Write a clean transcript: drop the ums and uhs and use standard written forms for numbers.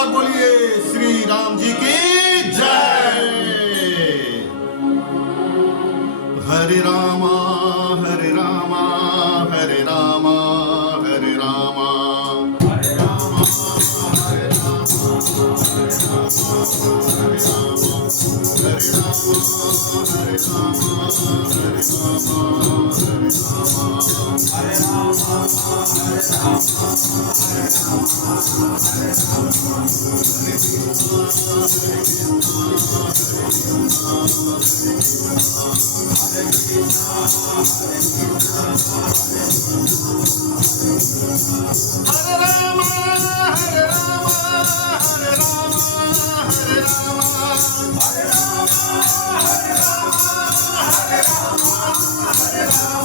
जोर बोलिए श्री राम जी की जय। हरे रामा हरे रामा हरे रामा हरे रामा हरे रामा हरे रामा हरे रामा हरे रामा हरे रामा हरे रामा हरे रामा हरे रामा हरे रामा हरे रामा